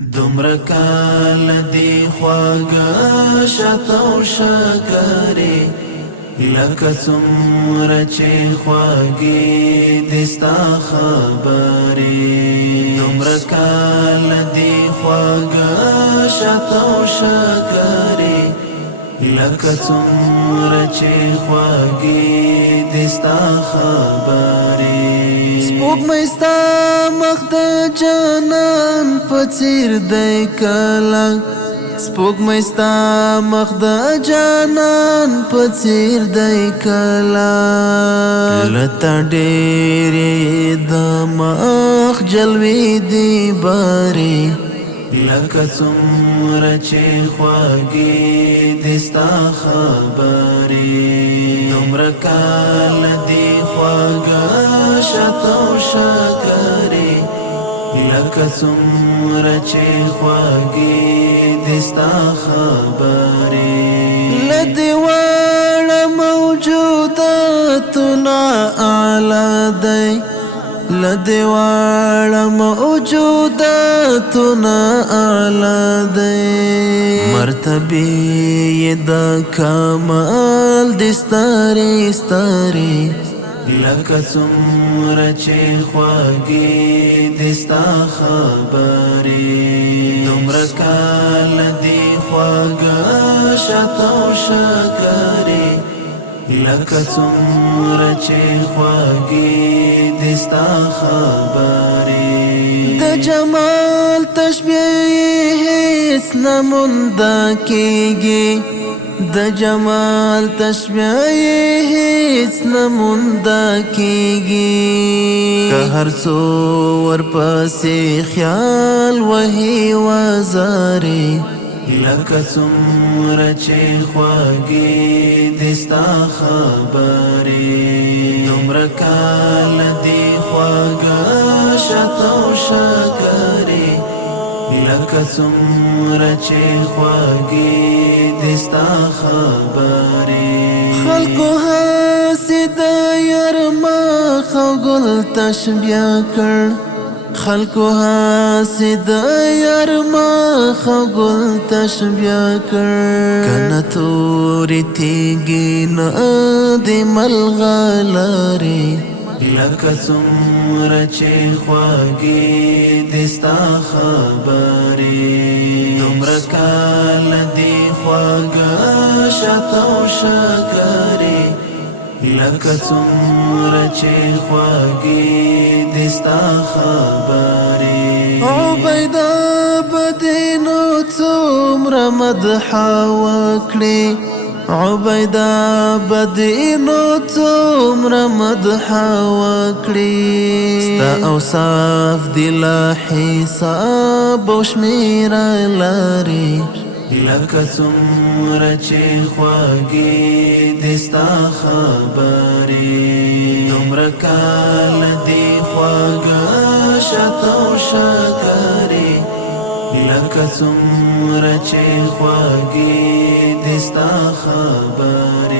دومره کال دی خواږه شته او شکرې لکه څومره چې خواږې دي ستا خبرې دومره کال دی خواږه شته او شکرې لکه څومره چې خواږې دي ستا خبرې سپوږمۍ ستا مخ د جانان په څېر دی کله سپوږمۍ ستا مخ د جانان په څېر دی کله له تا ډېرې د مخ جلوې دي بارې لکه څومره چې خواږې دي ستا خبرې دومره کال دی خواږه شته او شکرې لکه څومره چې خواږې دي ستا خبرې له دې واړه موجوداتونه اعلی دی له دې واړه موجوداتونه اعلی دی مرتبې یې د کمال دي سترې سترې لکه څومره چې خواږې دي ستا خبرې دومره کال دی خواږه شته او شکرې لکه څومره چې خواږې دي ستا خبرې د جمال تشبیه هیڅ نه مونده کېږي د جمال تشبیه هیڅ نه مونده کېږي که هر څو ورپسې خیال وهي وزارې لکه څومره چې خواږې دي ستا خبرې دومره کال دی خواږه شته او شکرې لکه څومره چې خواږې دي ستا خبرې خلکو هسې د یار مخ او ګل تشبیه کړ خلکو هسې د یار مخ او ګل تشبیه کړ کنه تورې تیږې نه د ملغلرې لکه څومره چې خواږې دي ستا خبرې دومره کال دی خواږه شته او شکرې لکه څومره چې خواږې دي ستا خبرې عبیده به دې نو څومره مدح وکړې عبیده به دې نو څومره مدح وکړې ستا اوصاف دي لا حساب او شمېره لري لکه څومره چې خواږې دي ستا خبرې دومره کال دی خواږه شته او شکرې لکه څومره چې خواږې دي ستا خبرې